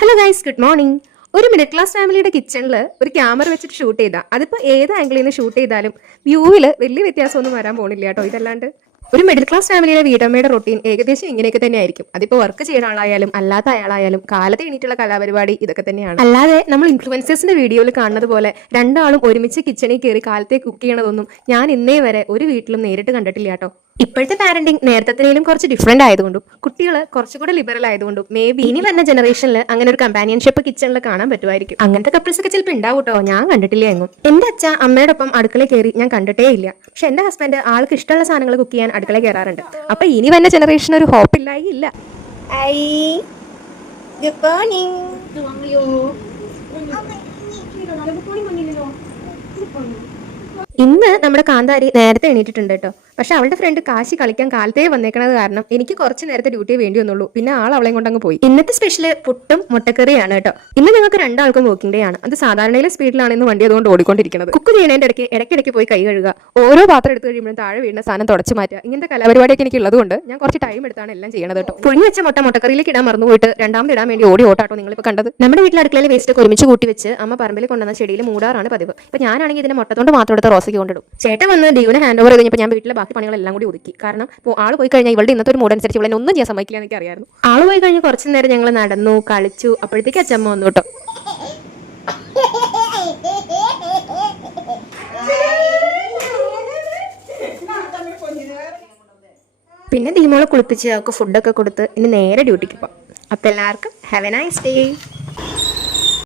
Hello guys, good morning. ഒരു middle class ഫാമിലിയുടെ കിച്ചണിൽ ഒരു ക്യാമറ വെച്ചിട്ട് ഷൂട്ട് ചെയ്താൽ അതിപ്പോൾ ഏത് ആംഗിളിൽ നിന്ന് ഷൂട്ട് ചെയ്താലും വ്യൂവിൽ വലിയ വ്യത്യാസമൊന്നും വരാൻ പോണില്ല കേട്ടോ. ഇതല്ലാണ്ട് ഒരു മിഡിൽ ക്ലാസ് ഫാമിലിയുടെ വീട്ടമ്മയുടെ റൊട്ടീൻ ഏകദേശം ഇങ്ങനെയൊക്കെ തന്നെ ആയിരിക്കും. അതിപ്പോൾ വർക്ക് ചെയ്യുന്ന ആളായാലും അല്ലാത്ത അയാളായാലും കാലത്ത് എണീറ്റുള്ള കലാപരിപാടി ഇതൊക്കെ തന്നെയാണ്. അല്ലാതെ നമ്മൾ ഇൻഫ്ലുവൻസേഴ്സിന്റെ വീഡിയോയിൽ കാണുന്നത് പോലെ രണ്ടാളും ഒരുമിച്ച് കിച്ചണിൽ കയറി കാലത്തെ കുക്ക് ചെയ്യണതൊന്നും ഞാൻ ഇന്നേ വരെ ഒരു വീട്ടിലും നേരിട്ട് കണ്ടിട്ടില്ല കേട്ടോ. ഇപ്പോഴത്തെ പാരന്റിങ് നേരത്തേലും കുറച്ച് ഡിഫറെന്റ് ആയതുകൊണ്ടും കുട്ടികൾ കുറച്ചുകൂടെ ലിബറൽ ആയതുകൊണ്ടും മേ ബി ഇനി വരുന്ന ജനറേഷനിൽ അങ്ങനെ ഒരു കമ്പാനിയൻഷിപ്പ് കിച്ചണിൽ കാണാൻ പറ്റുമായിരിക്കും. അങ്ങനത്തെ കപ്പിൾസ് ഒക്കെ ചിലപ്പോൾ ഉണ്ടാവും കേട്ടോ. ഞാൻ കണ്ടിട്ടില്ല എങ്ങും. എന്റെ അച്ഛ അമ്മയുടെ ഒപ്പം അടുക്കളയിൽ കയറി ഞാൻ കണ്ടിട്ടേ ഇല്ല. പക്ഷെ എന്റെ ഹസ്ബൻഡ് ആൾക്ക് ഇഷ്ടമുള്ള സാധനങ്ങൾ കുക്ക് ചെയ്യാൻ അടുക്കളയിൽ കയറാറുണ്ട്. അപ്പൊ ഇനി വരുന്ന ജനറേഷൻ ഒരു ഹോപ്പില്ലായി ഇല്ല. ഇന്ന് നമ്മുടെ കാന്താരി നേരത്തെ എണീറ്റിട്ടുണ്ട് കേട്ടോ. പക്ഷെ അവളുടെ ഫ്രണ്ട് കാശി കളിക്കാൻ കാലത്തേ വന്നേക്കണത് കാരണം എനിക്ക് കുറച്ച് നേരത്തെ ഡ്യൂട്ടി വേണ്ടി വന്നുള്ളൂ. പിന്നെ ആൾ അവളെയും കൊണ്ടങ്ങ് പോയി. ഇന്നത്തെ സ്പെഷ്യല് പുട്ടും മുട്ടക്കറിയാണ് കേട്ടോ. ഇന്ന് ഞങ്ങൾക്ക് രണ്ടാൾക്കും വർക്കിംഗ് ഡേ ആണ്. അത് സാധാരണയിലെ സ്പീഡിലാണ് ഇന്ന് വണ്ടി അതുകൊണ്ട് ഓടിക്കൊണ്ടിരിക്കുന്നത്. കുക്ക് ചെയ്യുന്നതിന്റെ ഇടയ്ക്കിടയ്ക്ക് പോയി കൈ കഴുകുക, ഓരോ പാത്രം എടുത്ത് കഴിയുമ്പോഴും താഴെ വീഴുന്ന സാധനം തുടച്ചു മാറ്റുക, ഇങ്ങനത്തെ കലാപരിപാടിയൊക്കെ എനിക്ക് ഉള്ളതുകൊണ്ട് ഞാൻ കുറച്ച് ടൈം എടുത്താണ് എല്ലാം ചെയ്യണത് കേട്ടോ. പുഴുങ്ങി വെച്ച മുട്ടക്കറിയിലേക്ക് ഇടാൻ മറന്നുപോയിട്ട് രണ്ടാമത് ഇടാൻ വേണ്ടി ഓടി ഓട്ടാട്ടോ നിങ്ങളിപ്പോൾ കണ്ടത്. നമ്മുടെ വീട്ടിൽ അടുക്കളയിൽ വേസ്റ്റ് ഒക്കെ ഒരുമിച്ച് കൂട്ടി വെച്ച് അമ്മ പറമ്പിൽ കൊണ്ടുവന്ന ചെടിയിൽ മൂടാറാണ് പതിവ്. ഇപ്പൊ ഞാനാണെങ്കിൽ ഇതിന്റെ മുട്ടത്തോണ്ട് മാത്രം എടുത്ത് റോസയ്ക്ക് കൊണ്ടിടും. ചേട്ടൻ വന്ന് ഡ്യൂവിനെ ഹാൻഡ് ഓവർ കഴിഞ്ഞപ്പോൾ ഞാൻ വീട്ടിലെ ബാക്കി പണികളെല്ലാം കൂടി ഒതുക്കി. കാരണം ആൾ പോയി കഴിഞ്ഞാൽ ഇവളുടെ ഇന്നത്തെ ഒരു മൂഡ് അനുസരിച്ച് ഇവിടെ ഒന്നും ചെയ്യാൻ സമ്മതിക്കില്ല എന്നൊക്കെ അറിയായിരുന്നു. ആൾ പോയി കഴിഞ്ഞ് കുറച്ച് നേരം ഞങ്ങൾ നടന്നു കളിച്ചു. അപ്പോഴത്തേക്ക് അച്ഛമ്മ വന്നു കേട്ടോ. പിന്നെ ദീമോളെ കുളിപ്പിച്ച് അവൾക്ക് ഫുഡൊക്കെ കൊടുത്ത് ഇനി നേരെ ഡ്യൂട്ടിക്ക് പോകാം. അപ്പോൾ എല്ലാവർക്കും ഹാവ് എ നൈസ് ഡേ.